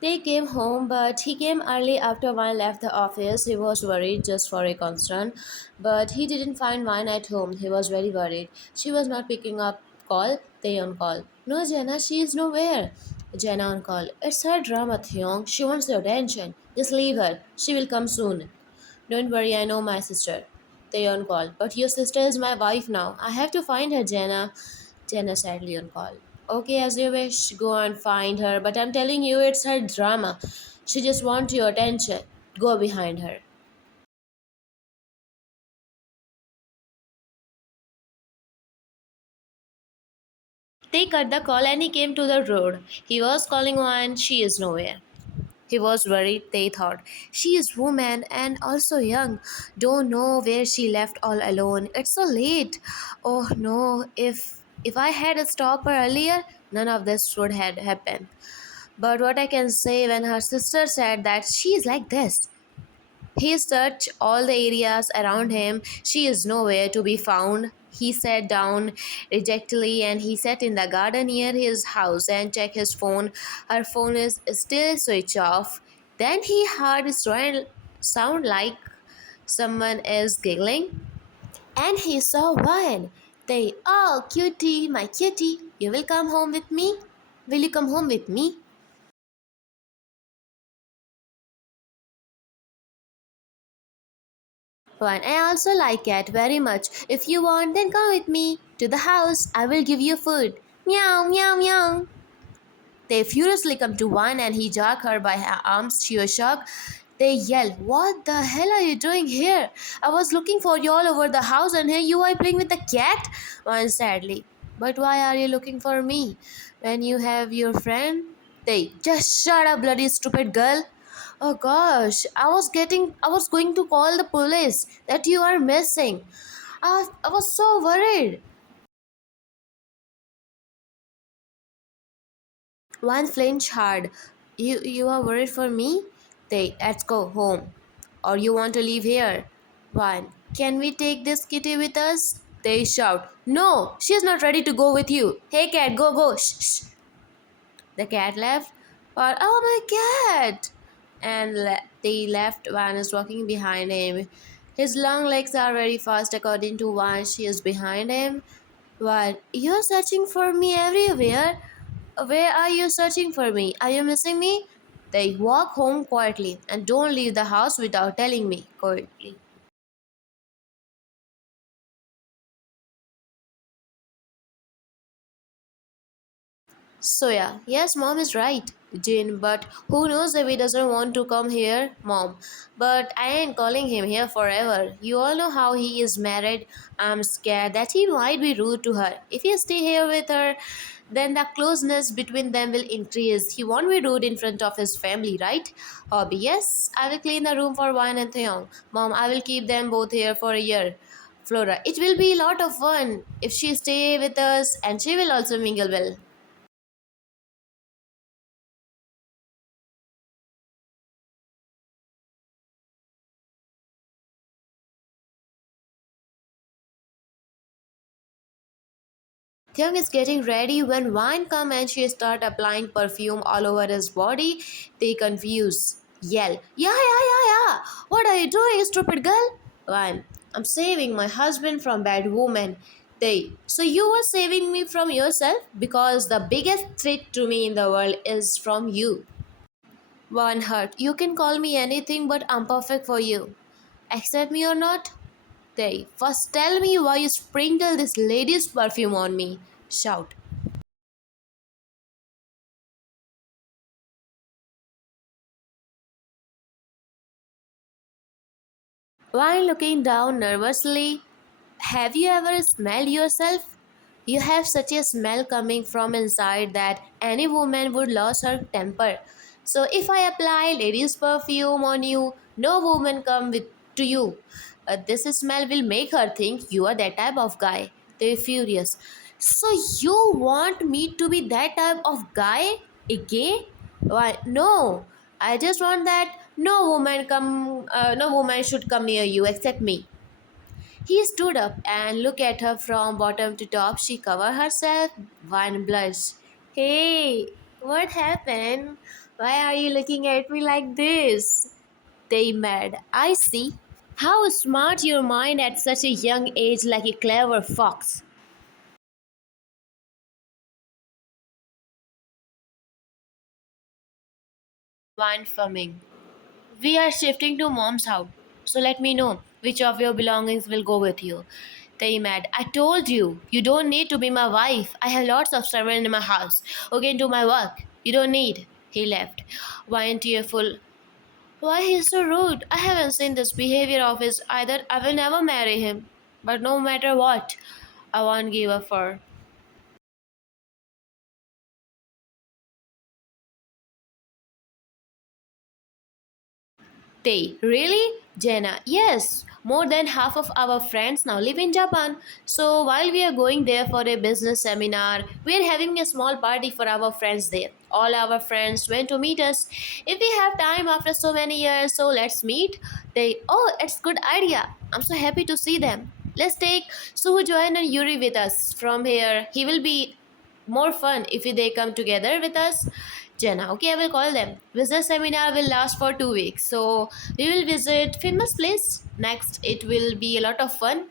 They came home, but he came early after Wine left the office. He was worried just for a concern, but he didn't find Wine at home. He was very worried. She was not picking up call. They on call. No, Jenna, she is nowhere. Jenna on call. It's her drama, Theong. She wants your attention. Just leave her. She will come soon. Don't worry, I know my sister. They on call. But your sister is my wife now. I have to find her, Jenna. Jenna sadly on call. Okay, as you wish, go and find her. But I'm telling you, it's her drama. She just wants your attention. Go behind her. They cut the call and he came to the road. He was calling one, she is nowhere. He was worried, they thought. She is woman and also young. Don't know where she left all alone. It's so late. Oh no, if I had stopped her earlier, none of this would have happened. But what I can say when her sister said that she is like this. He searched all the areas around him. She is nowhere to be found. He sat down dejectedly and he sat in the garden near his house and checked his phone. Her phone is still switched off. Then he heard a sound like someone is giggling and he saw one. They, oh, cutie, my cutie, you will come home with me? Will you come home with me? One, I also like cat very much. If you want, then come with me to the house. I will give you food. Meow, meow, meow. They furiously come to one and he jerked her by her arms. She was shocked. They yell, what the hell are you doing here? I was looking for you all over the house and here you are playing with the cat? One sadly. But why are you looking for me when you have your friend? They just shut up, bloody stupid girl. Oh gosh, I was going to call the police that you are missing. I was so worried. One flinched hard. You are worried for me? They, let's go home. Or you want to leave here? One, can we take this kitty with us? They shout, no, she is not ready to go with you. Hey cat, go, go. Shh, shh. The cat left. But oh my cat! And they left. Van is walking behind him. His long legs are very fast, according to Van. She is behind him. What? You're searching for me everywhere? Where are you searching for me? Are you missing me? They walk home quietly and don't leave the house without telling me quietly. So yeah, yes, mom is right, Jane. But who knows if he doesn't want to come here, mom? But I ain't calling him here forever. You all know how he is married. I'm scared that he might be rude to her. If you stay here with her, then the closeness between them will increase. He won't be rude in front of his family, right? Hobby, yes, I will clean the room for Wine and Theon. Mom, I will keep them both here for a year. Flora, it will be a lot of fun if she stay with us and she will also mingle well. Theung is getting ready when Wine come and she start applying perfume all over his body. They confuse, yell, yeah. What are you doing, stupid girl? Wine, I'm saving my husband from bad woman. They, so you were saving me from yourself because the biggest threat to me in the world is from you. One hurt. You can call me anything, but I'm perfect for you. Accept me or not? They, first tell me why you sprinkle this lady's perfume on me. Shout. While looking down nervously, have you ever smelled yourself? You have such a smell coming from inside that any woman would lose her temper. So if I apply lady's perfume on you, no woman come with to you. This smell will make her think you are that type of guy. They're furious. So you want me to be that type of guy? A gay? Why no. I just want that no woman should come near you except me. He stood up and looked at her from bottom to top. She covered herself. One blushed. Hey, What happened? Why are you looking at me like this? They mad. I see. How smart your mind at such a young age, like a clever fox. Wine farming. We are shifting to mom's house. So let me know which of your belongings will go with you. They mad. I told you, you don't need to be my wife. I have lots of servants in my house who can do my work. You don't need. He left. Wine tearful. Why he's so rude? I haven't seen this behavior of his either. I will never marry him. But no matter what, I won't give up for. They really? Jenna, yes. More than half of our friends now live in Japan. So while we are going there for a business seminar, we are having a small party for our friends there. All our friends went to meet us. If we have time after so many years, so let's meet. They, oh, it's good idea. I'm so happy to see them. Let's take Suhojoin and Yuri with us from here. He will be more fun if they come together with us. Jenna, okay, I will call them. Business seminar will last for 2 weeks. So we will visit famous place. Next, it will be a lot of fun.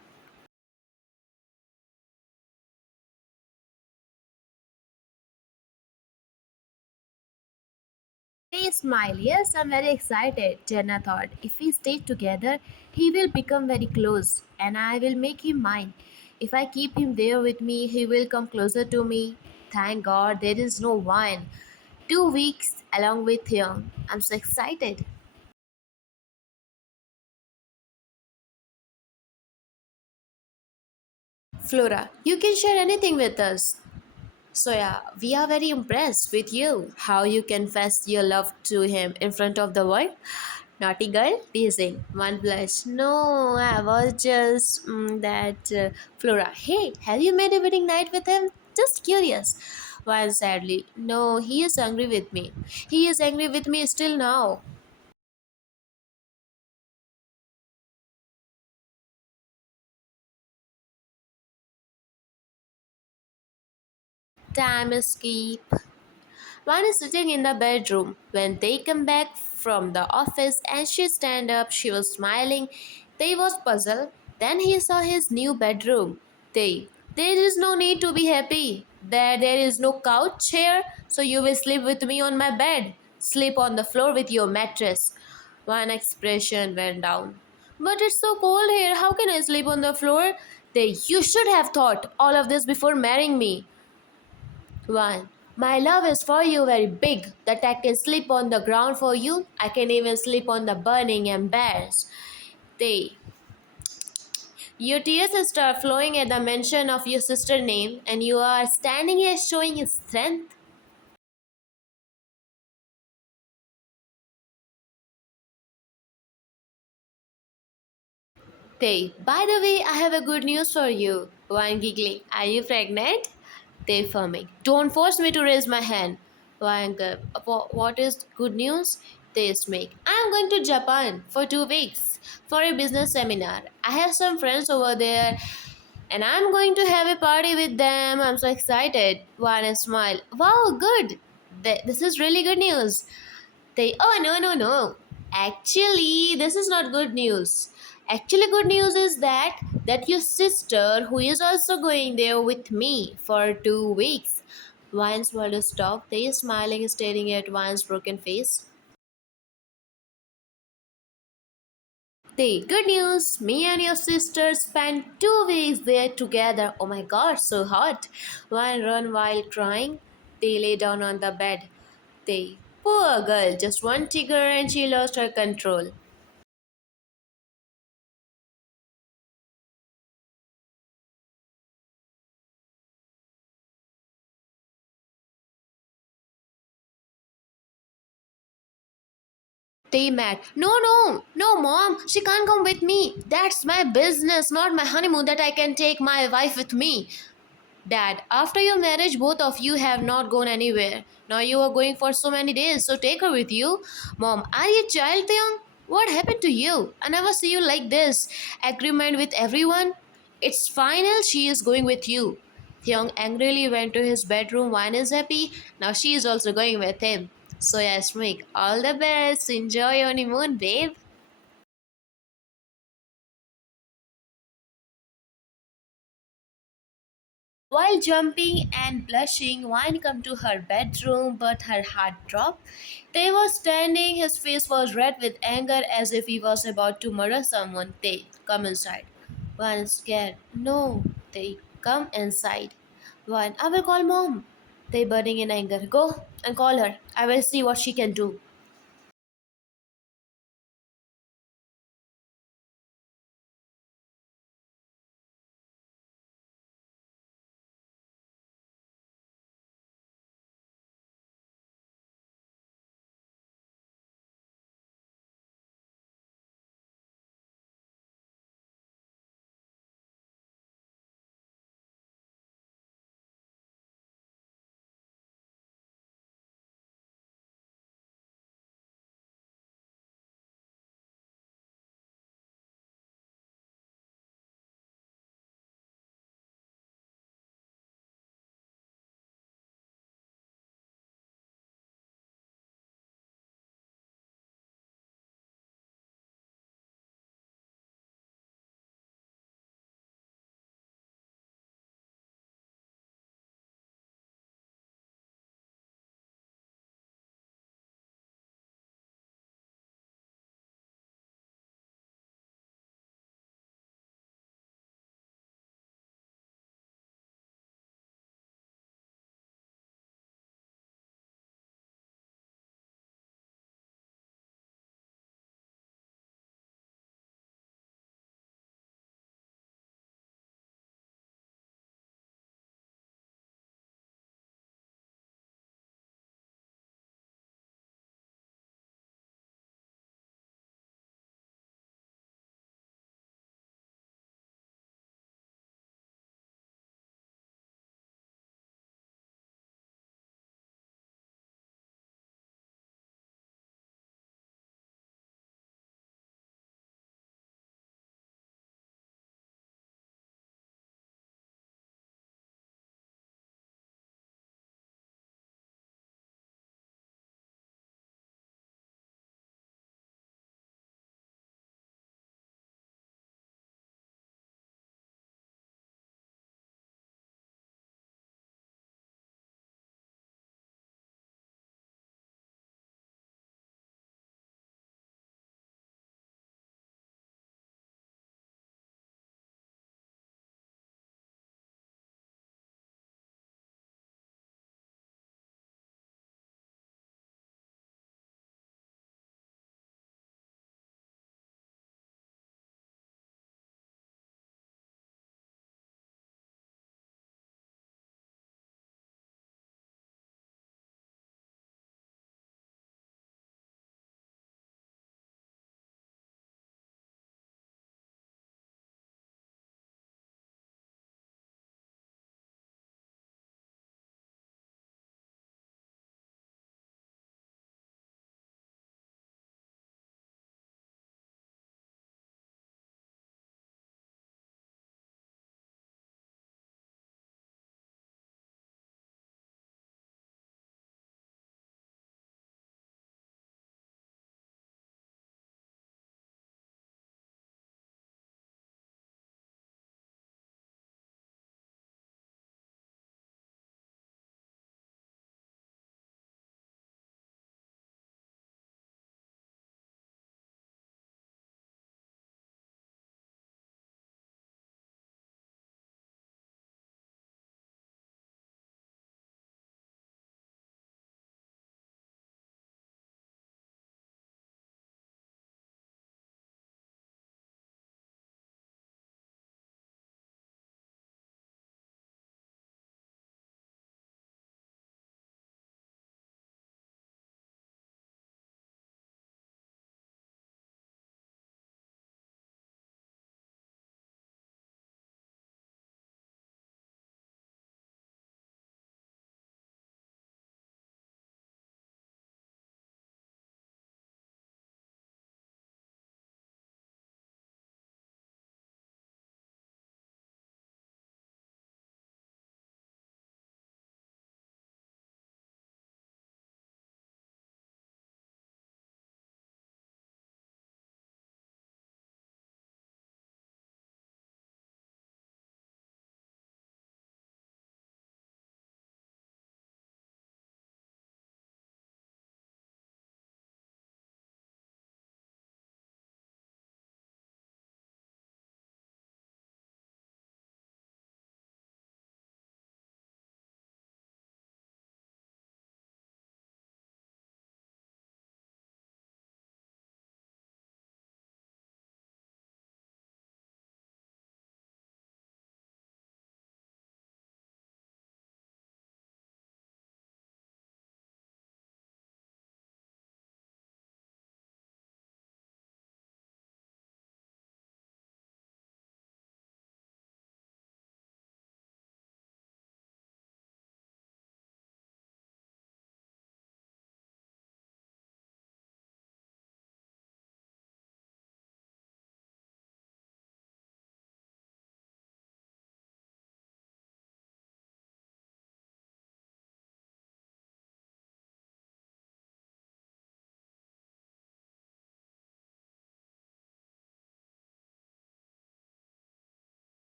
They smile. Yes, I'm very excited. Jenna thought, if we stay together, he will become very close and I will make him mine. If I keep him there with me, he will come closer to me. Thank God there is no wine. 2 weeks along with him. I'm so excited. Flora, you can share anything with us. So yeah, we are very impressed with you. How you confessed your love to him in front of the world. Naughty girl, teasing. One blush. No, I was just that Flora. Hey, have you made a wedding night with him? Just curious. One sadly. No, he is angry with me. He is angry with me still now. Time escape. One is sitting in the bedroom. When they come back from the office and she stand up, she was smiling. They was puzzled. Then he saw his new bedroom. There is no need to be happy. There is no couch here, so you will sleep with me on my bed. Sleep on the floor with your mattress. One expression went down. But it's so cold here. How can I sleep on the floor? You should have thought all of this before marrying me. 1. My love is for you very big that I can sleep on the ground for you. I can even sleep on the burning embers. They. Your tears start flowing at the mention of your sister name, and you are standing here showing your strength. They. By the way, I have a good news for you. One giggling. Are you pregnant? They firming. Don't force me to raise my hand. One girl. What is good news? They make. I am going to Japan for 2 weeks for a business seminar. I have some friends over there and I'm going to have a party with them. I'm so excited. One smile. Wow, good. This is really good news. Oh, no, no, no. Actually, this is not good news. Actually, good news is that your sister, who is also going there with me for 2 weeks. Vine's world stopped. They is smiling, staring at Vine's broken face. Good news. Me and your sister spent 2 weeks there together. Oh my God, so hot. Vine run while crying. They lay down on the bed. Poor girl, just one trigger and she lost her control. They met. No, no, no, mom, she can't come with me. That's my business, not my honeymoon that I can take my wife with me. Dad, after your marriage, both of you have not gone anywhere. Now you are going for so many days, so take her with you. Mom, are you child young? What happened to you? I never see you like this. Agreement with everyone? It's final, she is going with you. Hyung angrily went to his bedroom. Wan is happy. Now she is also going with him. So yes, Smig, all the best. Enjoy your honeymoon, babe. While jumping and blushing, Wine come to her bedroom, but her heart dropped. Tay was standing, his face was red with anger as if he was about to murder someone. Tay, come inside. Wine is scared. No, Tay, come inside. Wine, I will call mom. Tay burning in anger. Go and call her. I will see what she can do.